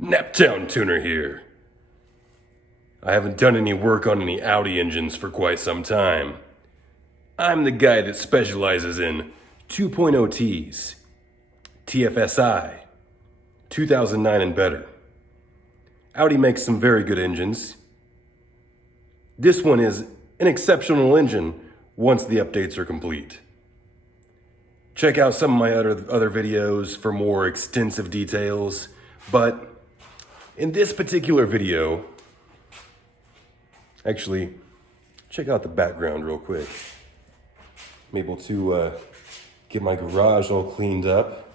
Naptown Tuner here. I haven't done any work on any Audi engines for quite some time. I'm the guy that specializes in 2.0Ts, tfsi, 2009 and better. Audi makes some very good engines. This one is an exceptional engine once the updates are complete. Check out some of my other videos for more extensive details, but in this particular video, actually, check out the background real quick. I'm able to get my garage all cleaned up.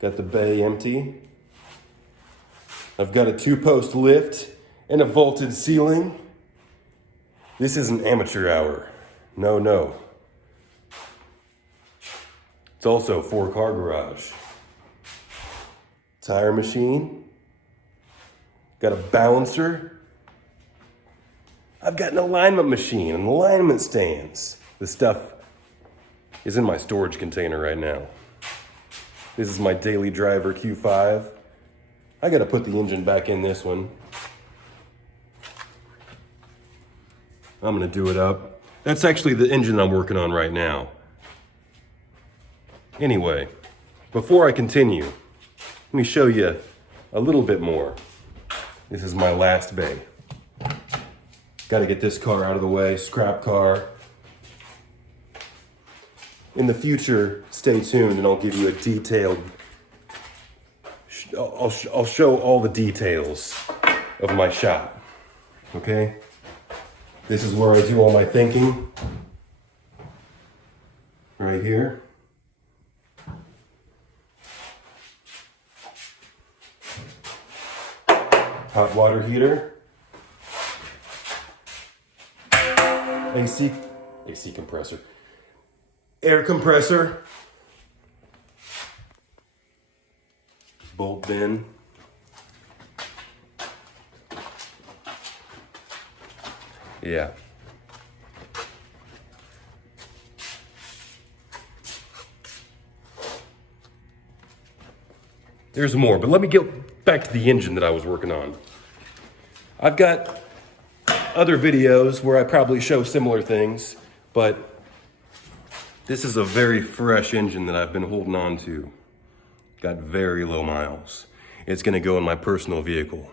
Got the bay empty. I've got a 2-post lift and a vaulted ceiling. This isn't amateur hour. No. It's also a 4-car garage. Tire machine. Got a balancer. I've got an alignment machine and alignment stands. This stuff is in my storage container right now. This is my daily driver Q5. I gotta put the engine back in this one. I'm gonna do it up. That's actually the engine I'm working on right now. Anyway, before I continue, let me show you a little bit more. This is my last bay. Got to get this car out of the way, scrap car. In the future, stay tuned and I'll give you a detailed, I'll show all the details of my shop, okay? This is where I do all my thinking, right here. Hot water heater. AC compressor. Air compressor. Bolt bin. Yeah. There's more, but let me get back to the engine that I was working on. I've got other videos where I probably show similar things, but this is a very fresh engine that I've been holding on to. Got very low miles. It's gonna go in my personal vehicle.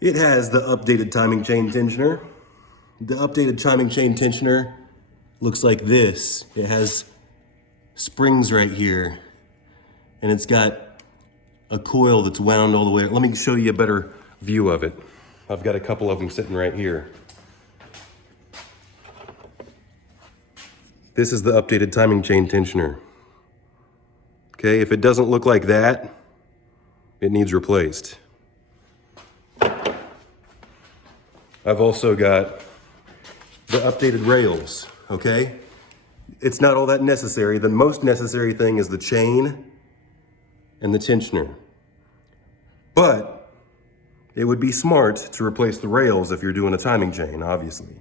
It has the updated timing chain tensioner. The updated timing chain tensioner looks like this. It has springs right here, and it's got a coil that's wound all the way. Let me show you a better view of it. I've got a couple of them sitting right here. This is the updated timing chain tensioner. Okay, if it doesn't look like that, it needs replaced. I've also got the updated rails, okay? It's not all that necessary. The most necessary thing is the chain and the tensioner. But it would be smart to replace the rails if you're doing a timing chain, obviously.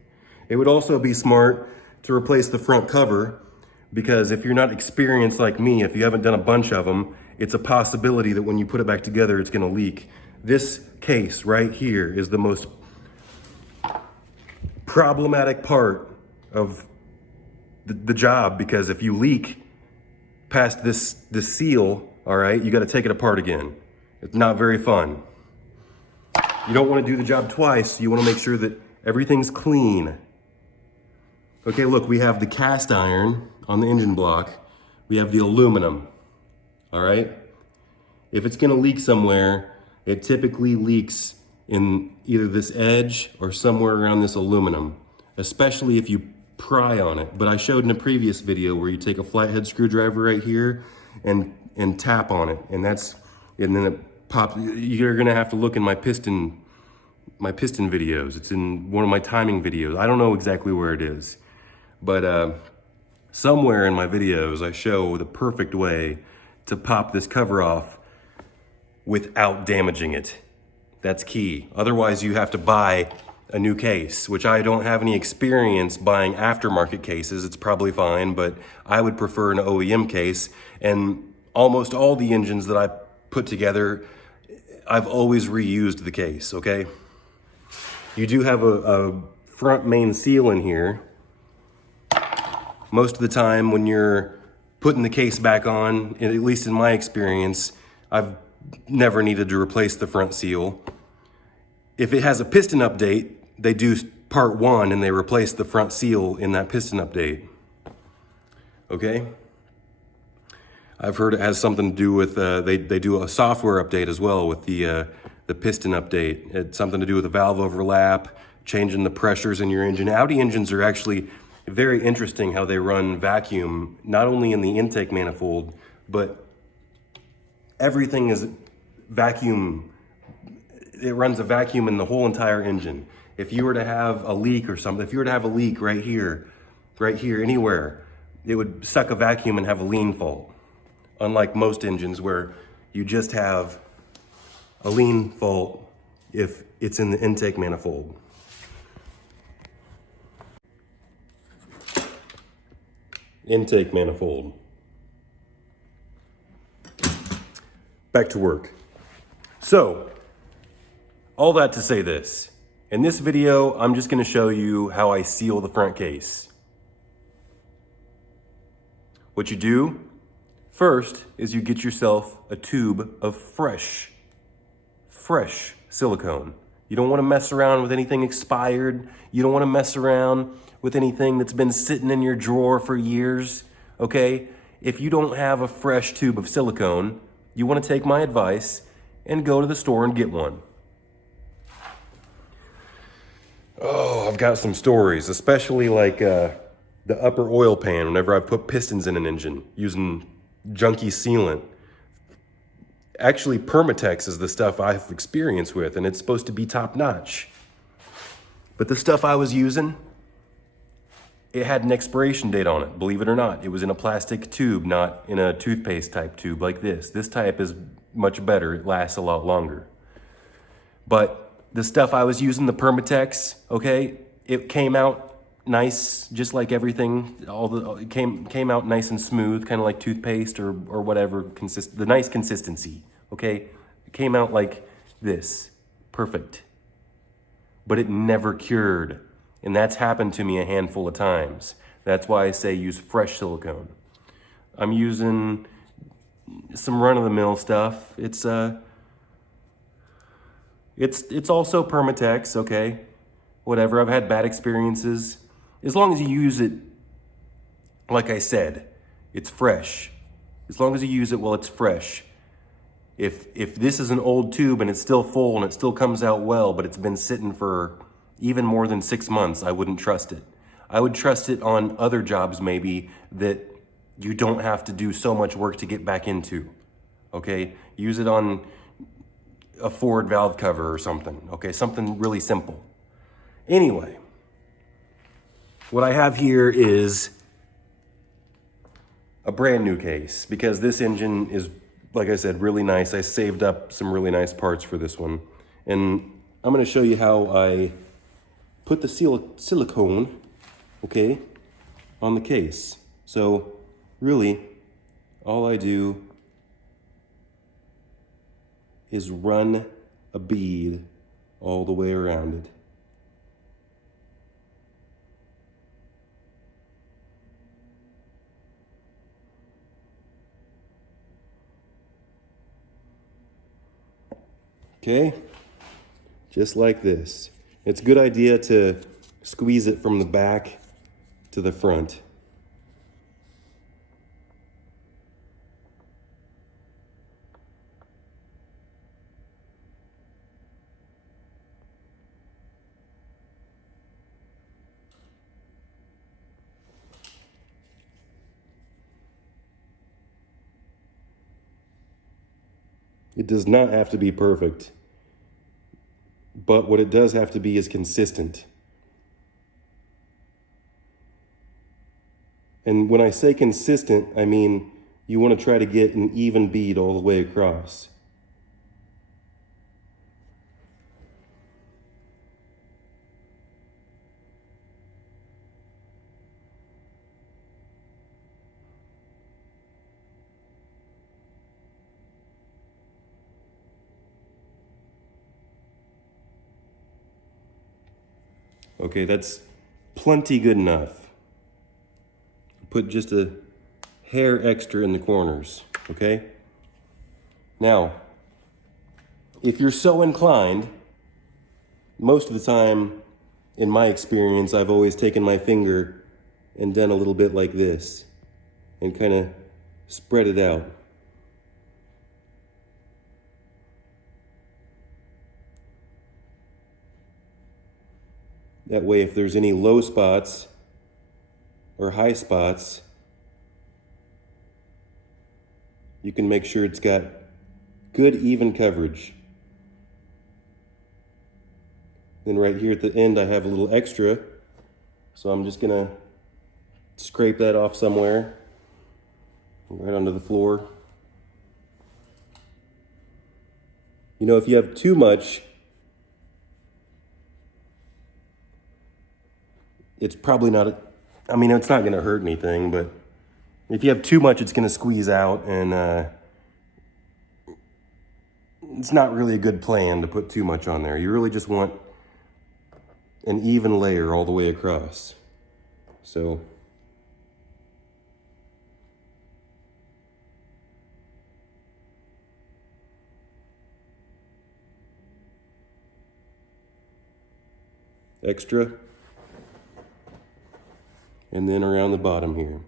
It would also be smart to replace the front cover, because if you're not experienced like me, if you haven't done a bunch of them, it's a possibility that when you put it back together, it's gonna leak. This case right here is the most problematic part of the job, because if you leak past this seal, all right, you gotta take it apart again. It's not very fun. You don't wanna do the job twice. You wanna make sure that everything's clean. Okay, look, we have the cast iron on the engine block. We have the aluminum, all right? If it's gonna leak somewhere, it typically leaks in either this edge or somewhere around this aluminum, especially if you pry on it. But I showed in a previous video where you take a flathead screwdriver right here and tap on it, and then it pops. You're gonna have to look in my piston videos. It's in one of my timing videos. I don't know exactly where it is, but somewhere in my videos I show the perfect way to pop this cover off without damaging it. That's key. Otherwise you have to buy a new case, which I don't have any experience buying aftermarket cases. It's probably fine, but I would prefer an OEM case. And almost all the engines that I put together, I've always reused the case, okay? You do have a front main seal in here. Most of the time when you're putting the case back on, at least in my experience, I've never needed to replace the front seal. If it has a piston update, they do part 1 and they replace the front seal in that piston update. Okay? I've heard it has something to do with, they do a software update as well with the piston update. It's something to do with the valve overlap, changing the pressures in your engine. Audi engines are actually very interesting how they run vacuum, not only in the intake manifold, but everything is vacuum. It runs a vacuum in the whole entire engine. If you were to have a leak or something, if you were to have a leak right here, anywhere, it would suck a vacuum and have a lean fault. Unlike most engines where you just have a lean fault if it's in the intake manifold. Intake manifold. Back to work. So, all that to say this. In this video, I'm just going to show you how I seal the front case. What you do first is you get yourself a tube of fresh silicone. You don't want to mess around with anything expired. You don't want to mess around with anything that's been sitting in your drawer for years, okay? If you don't have a fresh tube of silicone, you want to take my advice and go to the store and get one. Oh, I've got some stories, especially like the upper oil pan whenever I put pistons in an engine using junky sealant. Actually, Permatex is the stuff I've experience with, and it's supposed to be top notch. But the stuff I was using, it had an expiration date on it, believe it or not. It was in a plastic tube, not in a toothpaste type tube like this. This type is much better, it lasts a lot longer. But the stuff I was using, the Permatex, okay, it came out nice, just like everything. It came out nice and smooth, kind of like toothpaste or whatever, the nice consistency, okay? It came out like this, perfect. But it never cured, and that's happened to me a handful of times. That's why I say use fresh silicone. I'm using some run-of-the-mill stuff. It's also Permatex, okay? Whatever, I've had bad experiences. As long as you use it, like I said, it's fresh. As long as you use it while it's fresh. If this is an old tube and it's still full and it still comes out well, but it's been sitting for even more than 6 months, I wouldn't trust it. I would trust it on other jobs maybe that you don't have to do so much work to get back into, okay? Use it on a Ford valve cover or something, okay? Something really simple. Anyway, what I have here is a brand new case because this engine is, like I said, really nice. I saved up some really nice parts for this one. And I'm gonna show you how I put the silicone, okay, on the case. So really, all I do is run a bead all the way around it. Okay, just like this. It's a good idea to squeeze it from the back to the front. It does not have to be perfect, but what it does have to be is consistent. And when I say consistent, I mean you want to try to get an even bead all the way across. Okay, that's plenty good enough. Put just a hair extra in the corners, okay? Now, if you're so inclined, most of the time, in my experience, I've always taken my finger and done a little bit like this and kind of spread it out. That way, if there's any low spots or high spots, you can make sure it's got good even coverage. Then right here at the end, I have a little extra, so I'm just gonna scrape that off somewhere, right onto the floor. You know, if you have too much, it's probably not, it's not gonna hurt anything, but if you have too much, it's gonna squeeze out, and it's not really a good plan to put too much on there. You really just want an even layer all the way across. So extra, and then around the bottom here.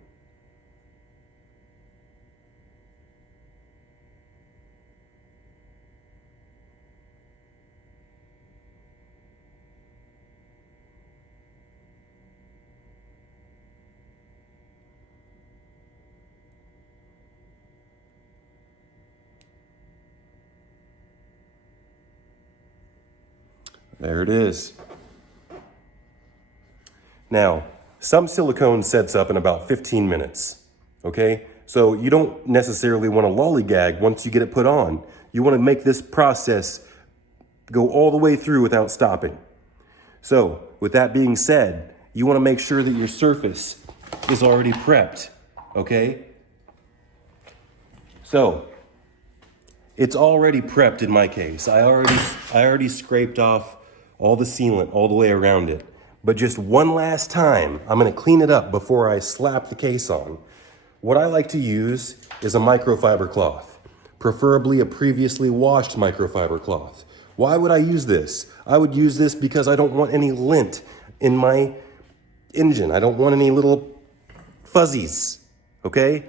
There it is. Now, some silicone sets up in about 15 minutes, okay? So you don't necessarily want to lollygag once you get it put on. You want to make this process go all the way through without stopping. So, with that being said, you want to make sure that your surface is already prepped, okay? So, it's already prepped in my case. I already scraped off all the sealant all the way around it. But just one last time, I'm gonna clean it up before I slap the case on. What I like to use is a microfiber cloth, preferably a previously washed microfiber cloth. Why would I use this? I would use this because I don't want any lint in my engine. I don't want any little fuzzies, okay?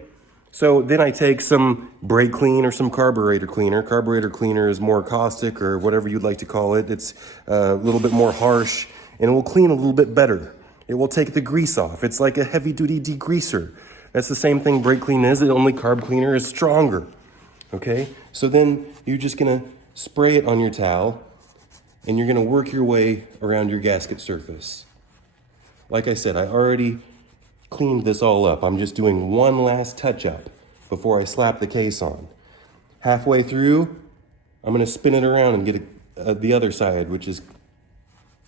So then I take some brake clean or some carburetor cleaner. Carburetor cleaner is more caustic or whatever you'd like to call it. It's a little bit more harsh and it will clean a little bit better. It will take the grease off. It's like a heavy duty degreaser. That's the same thing brake clean is, the only carb cleaner is stronger, okay? So then you're just gonna spray it on your towel and you're gonna work your way around your gasket surface. Like I said, I already cleaned this all up. I'm just doing one last touch up before I slap the case on. Halfway through, I'm gonna spin it around and get the other side, which is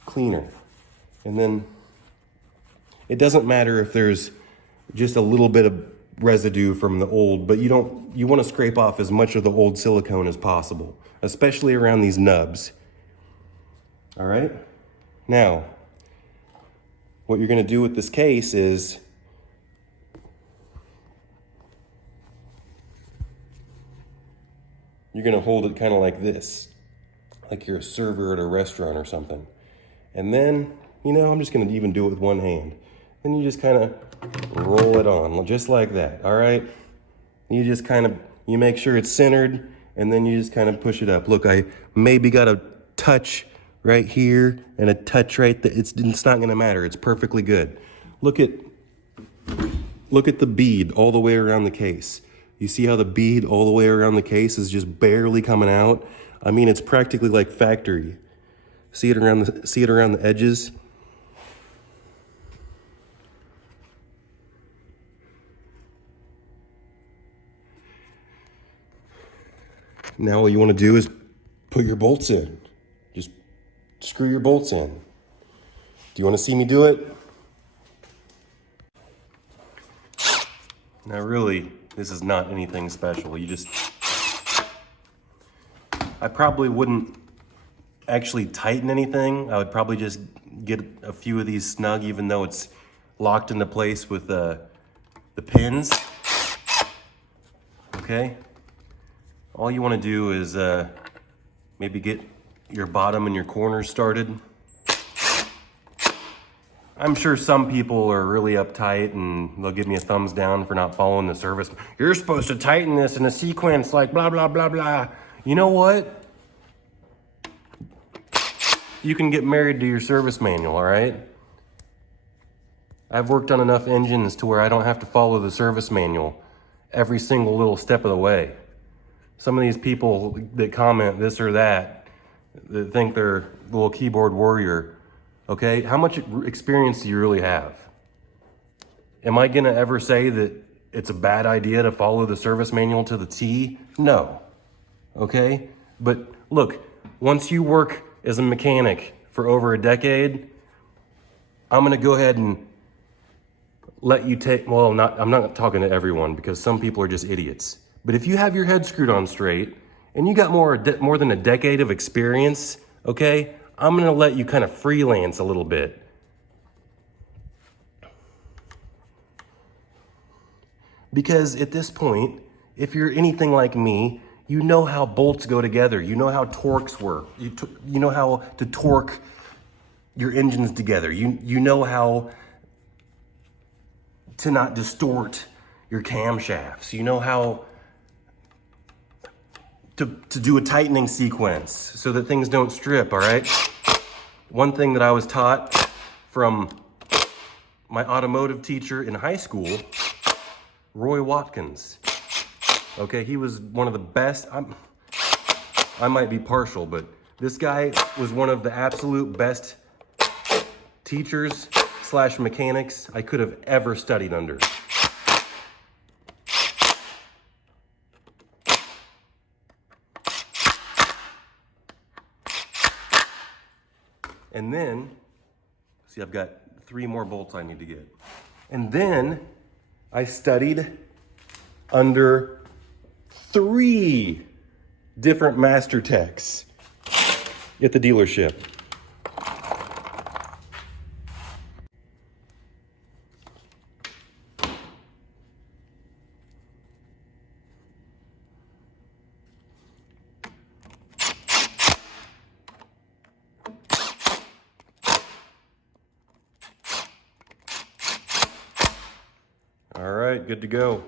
cleaner. And then it doesn't matter if there's just a little bit of residue from the old, but you want to scrape off as much of the old silicone as possible, especially around these nubs. All right? Now, what you're going to do with this case is you're going to hold it kind of like this, like you're a server at a restaurant or something. And then, I'm just going to even do it with one hand. Then you just kind of roll it on, just like that, all right? You just you make sure it's centered, and then you just kind of push it up. Look, I maybe got a touch right here and a touch right there. It's not going to matter. It's perfectly good. Look at the bead all the way around the case. You see how the bead all the way around the case is just barely coming out? It's practically like factory. See it around the edges? Now all you want to do is put your bolts in. Just screw your bolts in. Do you want to see me do it? Now really, this is not anything special. I probably wouldn't actually tighten anything. I would probably just get a few of these snug, even though it's locked into place with the pins. Okay, all you want to do is maybe get your bottom and your corners started. I'm sure some people are really uptight and they'll give me a thumbs down for not following the service. You're supposed to tighten this in a sequence like blah, blah, blah, blah. You know what? You can get married to your service manual, all right? I've worked on enough engines to where I don't have to follow the service manual every single little step of the way. Some of these people that comment this or that think they're a little keyboard warrior, okay? How much experience do you really have? Am I gonna ever say that it's a bad idea to follow the service manual to the T? No, okay? But look, once you work as a mechanic for over a decade, I'm gonna go ahead and let you take, well, I'm not talking to everyone because some people are just idiots. But if you have your head screwed on straight and you got more than a decade of experience, okay, I'm gonna let you kind of freelance a little bit. Because at this point, if you're anything like me, you know how bolts go together. You know how torques work. You know how to torque your engines together. You know how to not distort your camshafts. You know how to do a tightening sequence so that things don't strip, all right? One thing that I was taught from my automotive teacher in high school, Roy Watkins. Okay, he was one of the best. I might be partial, but this guy was one of the absolute best teachers / mechanics I could have ever studied under. And then, see, I've got 3 more bolts I need to get. And then I studied under 3 different master techs at the dealership. All right, good to go.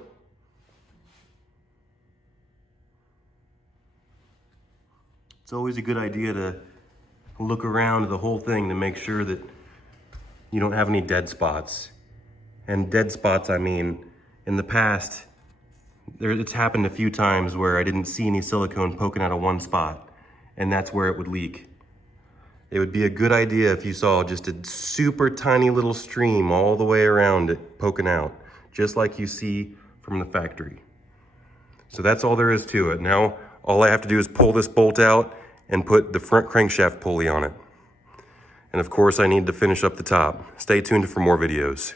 It's always a good idea to look around the whole thing to make sure that you don't have any dead spots. And dead spots, I mean, in the past, it's happened a few times where I didn't see any silicone poking out of one spot, and that's where it would leak. It would be a good idea if you saw just a super tiny little stream all the way around it poking out, just like you see from the factory. So that's all there is to it. Now, all I have to do is pull this bolt out and put the front crankshaft pulley on it. And of course, I need to finish up the top. Stay tuned for more videos.